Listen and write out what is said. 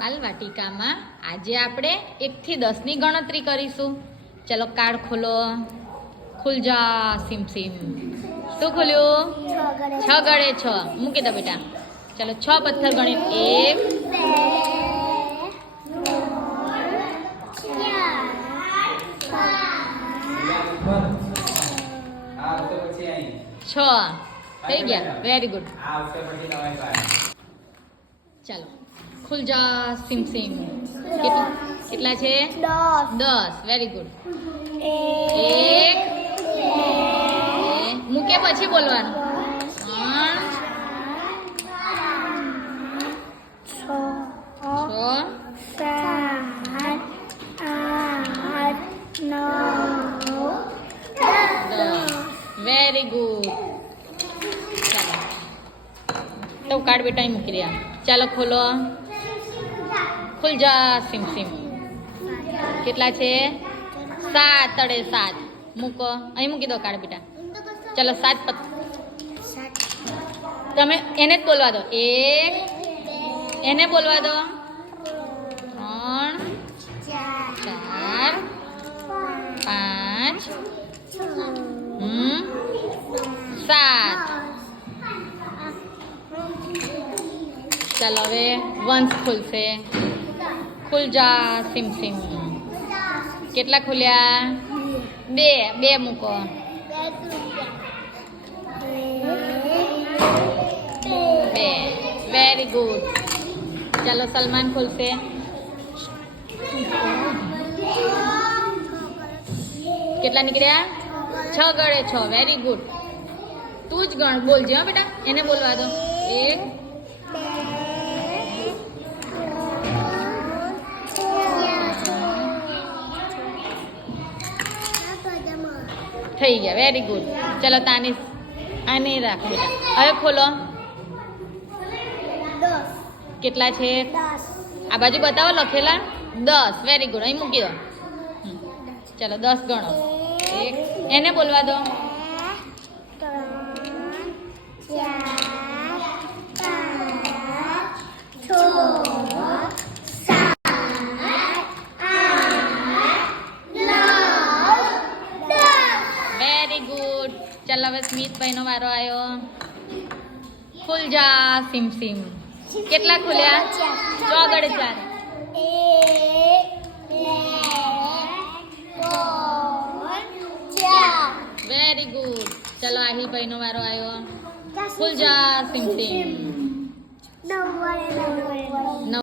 બાલવાટિકામાં આજે આપણે 1 થી 10 ની ગણતરી કરીશું. ચલો કાર્ડ ખોલો. ખુલ જા સિમ સિમ. શું ખોલ્યું? 6 ગળે 6. મૂકી દો બેટા. ચલો 6 પથ્થર ગણિત 1 6 થઈ ગયા. Very good. ચાલો ખુલ જા સિમ સિમ. કેટલા છે? 10. Very good. 1 મૂકે પછી બોલવાનું. 5 વેરી ગુડ. ચાલો તો કાર્ડ બેટા અહીં મૂકી રહ્યા. ચાલો ખોલો. ખુલ જા સિમ સિમ. કેટલા છે? 7 તળે 7. મૂકો અહીં મૂકી દો કાર્ડ બેટા. ચાલો 7 તમે એને જ બોલવા દો. 1 એને બોલવા દો. 3 4 5 7. ચાલો હવે વંશ ખુલશે. ખુલ જા સિમ સિમ. કેટલા ખુલ્યા? 2 મૂકો. 2 વેરી ગુડ. ચાલો સલમાન ખુલશે. કેટલા નીકળ્યા? 6 ગળે 6. Very good. તું જ ગણ બોલજે હો બેટા. એને બોલવા દો. 1 થઈ ગયા. Very good. ચલો તાની આને રાખો બેટા. હવે ખોલો. કેટલા છે? આ બાજુ બતાવો લખેલા. 10. Very good. અહીં મૂકી દો. ચલો 10 ગણો. 1 એને બોલવા દો. 2 ચાલો હવે સ્મિતભાઈ નો વારો આવ્યો. ખુલ જા સિમ સિમ. કેટલા ખુલ્યા? 6 ગળે 4. Very good. ચલો આહિલભાઈ નો વારો આવ્યો. ખુલ જા સિમ સિમ.